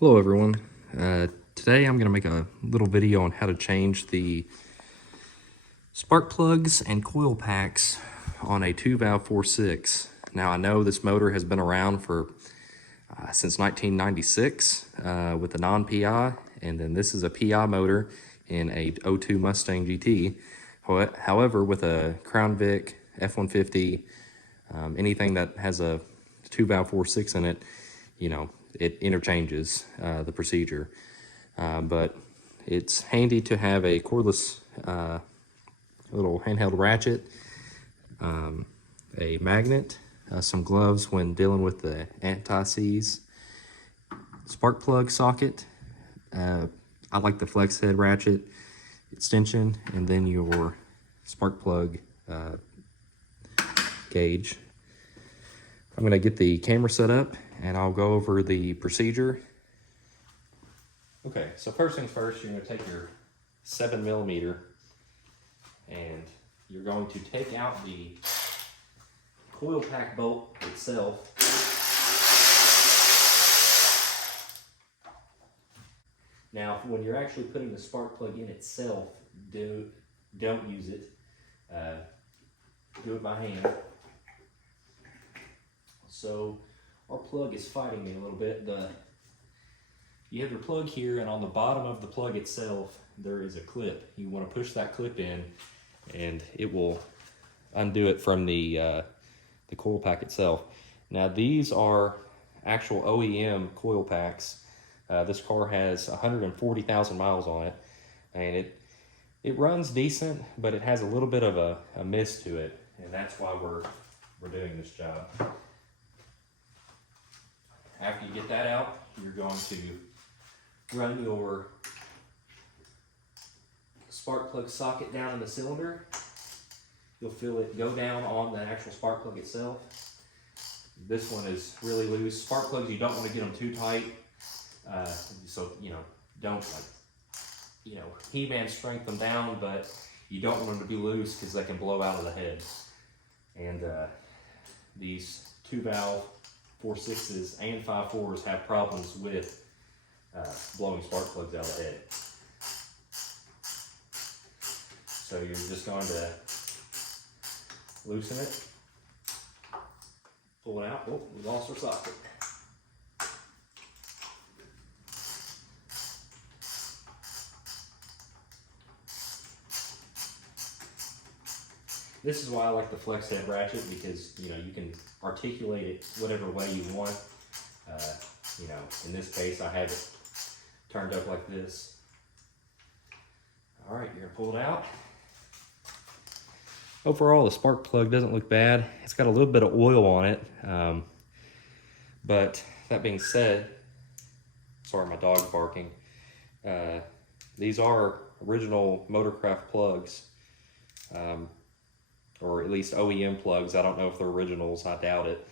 Hello everyone. Today I'm going to make a little video on how to change the spark plugs and coil packs on a 2-valve 4.6. Now I know this motor has been around for since 1996 with a non-PI, and then this is a PI motor in a '02 Mustang GT. However, with a Crown Vic, F-150, anything that has a 2-valve 4.6 in it, it interchanges the procedure. But it's handy to have a cordless little handheld ratchet, a magnet, some gloves when dealing with the anti-seize, spark plug socket. I like the flex head ratchet extension, and then your spark plug gauge. I'm going to get the camera set up and I'll go over the procedure. Okay, so first things first, you're going to take your 7mm and you're going to take out the coil pack bolt itself. Now, when you're actually putting the spark plug in itself, don't use it. Do it by hand. So our plug is fighting me a little bit. You have your plug here, and on the bottom of the plug itself, there is a clip. You want to push that clip in, and it will undo it from the coil pack itself. Now these are actual OEM coil packs. This car has 140,000 miles on it, and it runs decent, but it has a little bit of a miss to it, and that's why we're doing this job. After you get that out, you're going to run your spark plug socket down in the cylinder. You'll feel it go down on the actual spark plug itself. This one is really loose. Spark plugs, you don't want to get them too tight. So, don't He-Man strength them down, but you don't want them to be loose because they can blow out of the head. And these 2-valve 4.6s and 5.4s have problems with blowing spark plugs out of the head. So you're just going to loosen it, pull it out. Oh, we lost our socket. This is why I like the flex head ratchet, because you can articulate it whatever way you want. In this case, I have it turned up like this. All right, you're gonna pull it out. Overall, the spark plug doesn't look bad. It's got a little bit of oil on it, but that being said, sorry, my dog's barking. These are original Motorcraft plugs. Or at least OEM plugs. I don't know if they're originals, I doubt it.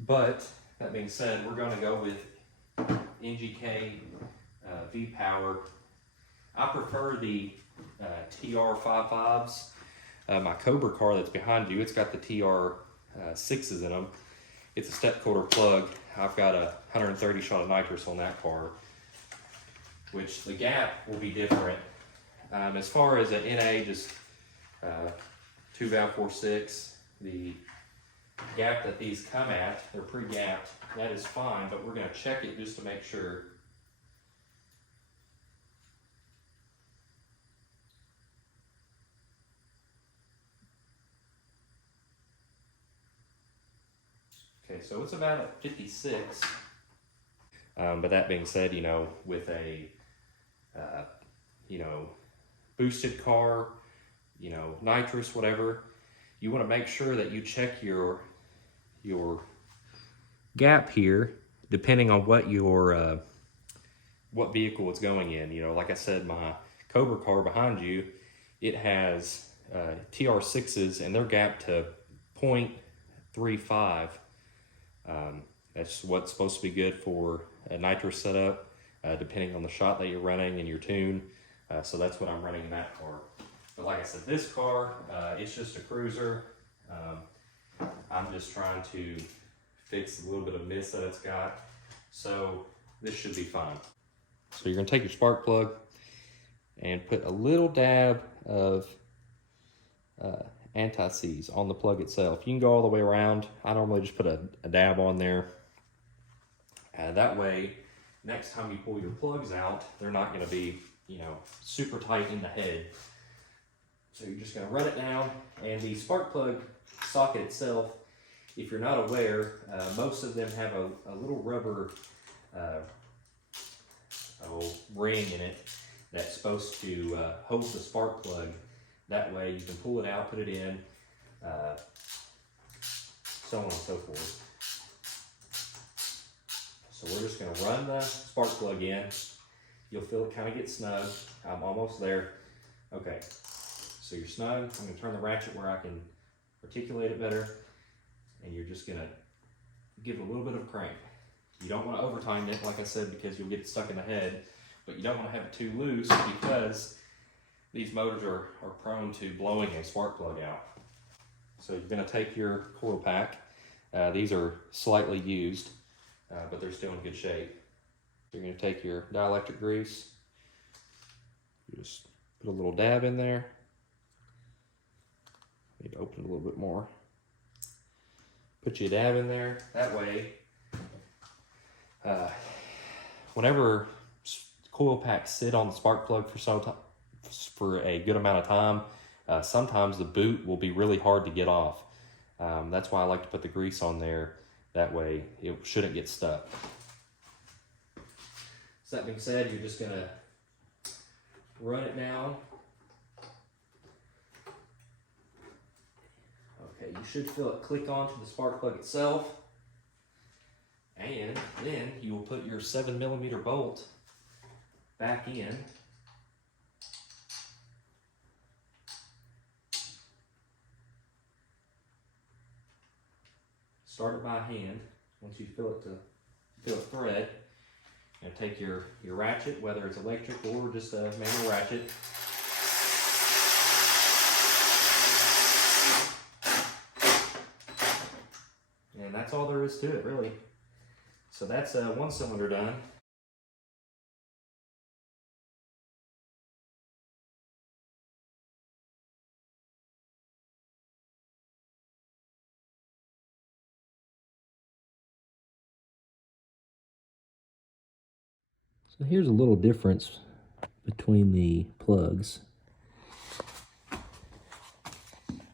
But that being said, we're gonna go with NGK V-Power. I prefer the TR55s. My Cobra car that's behind you, it's got the TR6s in them. It's a step quarter plug. I've got a 130 shot of nitrous on that car, which the gap will be different. As far as an NA, just 2-valve 4.6, the gap that these come at, they're pre-gapped, that is fine, but we're going to check it just to make sure. Okay, so it's about at 56. But that being said, with a boosted car, nitrous, whatever, you want to make sure that you check your gap here, depending on what what vehicle it's going in. Like I said, my Cobra car behind you, it has TR6s, and they're gapped to 0.35. That's what's supposed to be good for a nitrous setup, depending on the shot that you're running and your tune. So that's what I'm running in that car. But like I said, this car, it's just a cruiser. I'm just trying to fix a little bit of miss that it's got. So this should be fine. So you're gonna take your spark plug and put a little dab of anti-seize on the plug itself. You can go all the way around. I normally just put a dab on there. That way, next time you pull your plugs out, they're not gonna be, you know, super tight in the head. So you're just gonna run it down, and the spark plug socket itself, if you're not aware, most of them have a little rubber ring in it that's supposed to hold the spark plug. That way you can pull it out, put it in, so on and so forth. So we're just gonna run the spark plug in. You'll feel it kind of get snug. I'm almost there. Okay, so you're snug. I'm gonna turn the ratchet where I can articulate it better, and you're just gonna give it a little bit of crank. You don't want to over tighten it, like I said, because you'll get it stuck in the head, but you don't want to have it too loose because these motors are prone to blowing a spark plug out. So you're going to take your coil pack. These are slightly used, but they're still in good shape. You're going to take your dielectric grease. You just put a little dab in there. Need to open it a little bit more. Put your dab in there. That way, whenever coil packs sit on the spark plug for a good amount of time, sometimes the boot will be really hard to get off. That's why I like to put the grease on there. That way it shouldn't get stuck. So that being said, you're just gonna run it down. Okay, you should feel it click onto the spark plug itself. And then you will put your 7mm bolt back in. Start it by hand. Once you feel it thread, and take your ratchet, whether it's electric or just a manual ratchet. And that's all there is to it, really. So that's one cylinder done. So here's a little difference between the plugs.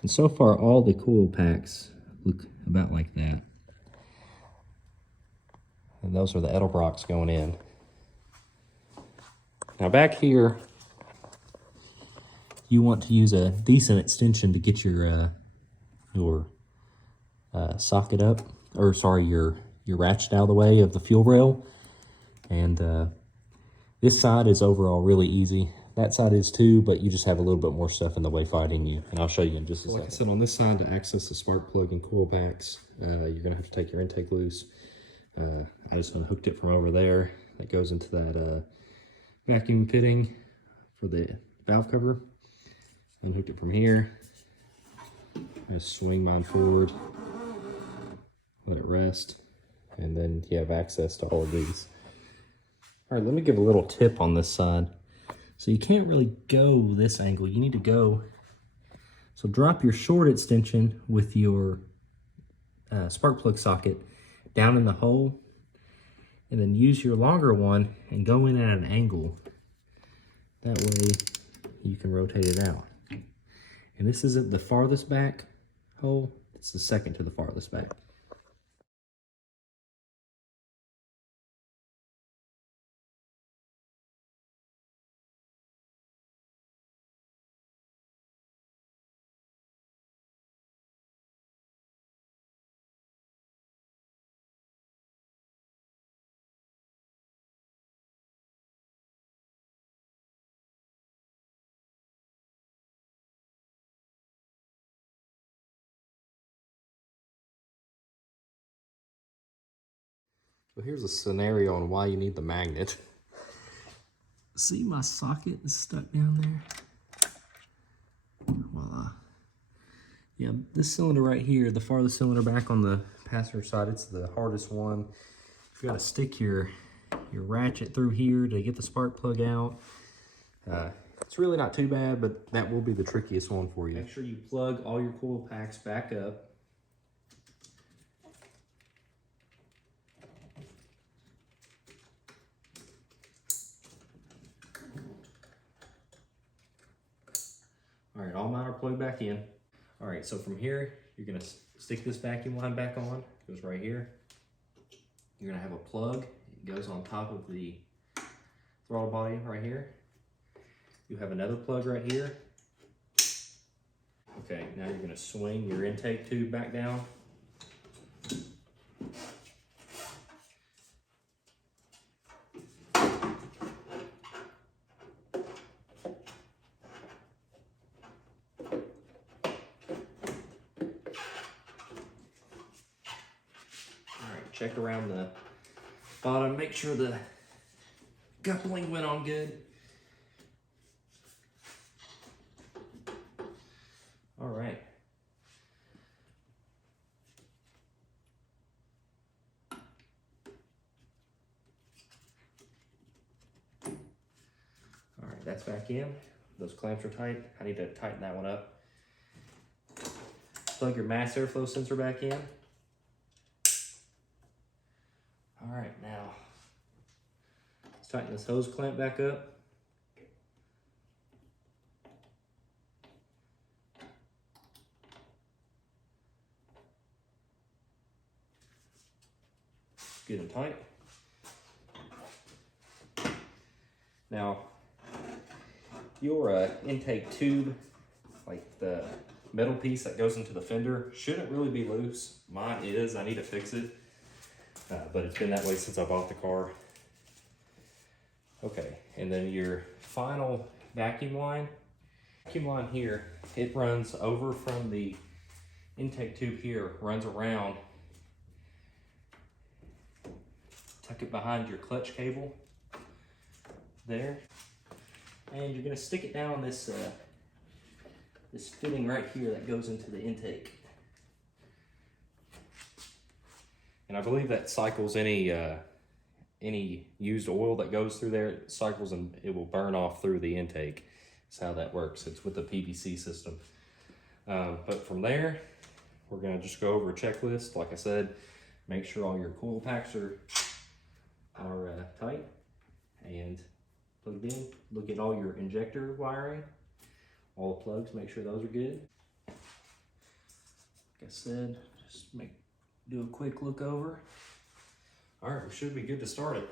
And so far all the coil packs look about like that. And those are the Edelbrocks going in. Now back here, you want to use a decent extension to get your socket up, or sorry, your ratchet out of the way of the fuel rail. And this side is overall really easy. That side is too, but you just have a little bit more stuff in the way fighting you. And I'll show you in just a second. Like I said, on this side, to access the spark plug and coil packs, you're gonna have to take your intake loose. I just unhooked it from over there. That goes into that vacuum fitting for the valve cover. Unhooked it from here. I just swing mine forward, let it rest, and then you have access to all of these. All right, let me give a little tip on this side. So you can't really go this angle. You need to go, so drop your short extension with your spark plug socket down in the hole, and then use your longer one and go in at an angle. That way you can rotate it out. And this isn't the farthest back hole, it's the second to the farthest back. So here's a scenario on why you need the magnet. See, my socket is stuck down there. Voila. Yeah, this cylinder right here, the farthest cylinder back on the passenger side, it's the hardest one. You've got to stick your your ratchet through here to get the spark plug out. It's really not too bad, but that will be the trickiest one for you. Make sure you plug all your coil packs back up. All right, all mine are plugged back in. All right, so from here, you're gonna stick this vacuum line back on. It goes right here. You're gonna have a plug. It goes on top of the throttle body right here. You have another plug right here. Okay, now you're gonna swing your intake tube back down. Check around the bottom, make sure the coupling went on good. All right. All right, that's back in. Those clamps are tight. I need to tighten that one up. Plug your mass airflow sensor back in. All right, now let's tighten this hose clamp back up. Good and tight. Now, your intake tube, like the metal piece that goes into the fender, shouldn't really be loose. Mine is, I need to fix it. But it's been that way since I bought the car. Okay, and then your final vacuum line. Vacuum line here, it runs over from the intake tube here, runs around. Tuck it behind your clutch cable there. And you're gonna stick it down this, this fitting right here that goes into the intake. And I believe that cycles any used oil that goes through there, it cycles and it will burn off through the intake. That's how that works. It's with the PVC system. But from there, we're gonna just go over a checklist. Like I said, make sure all your coil packs are tight and plugged in. Look at all your injector wiring, all the plugs, make sure those are good. Like I said, just do a quick look over. All right, we should be good to start it.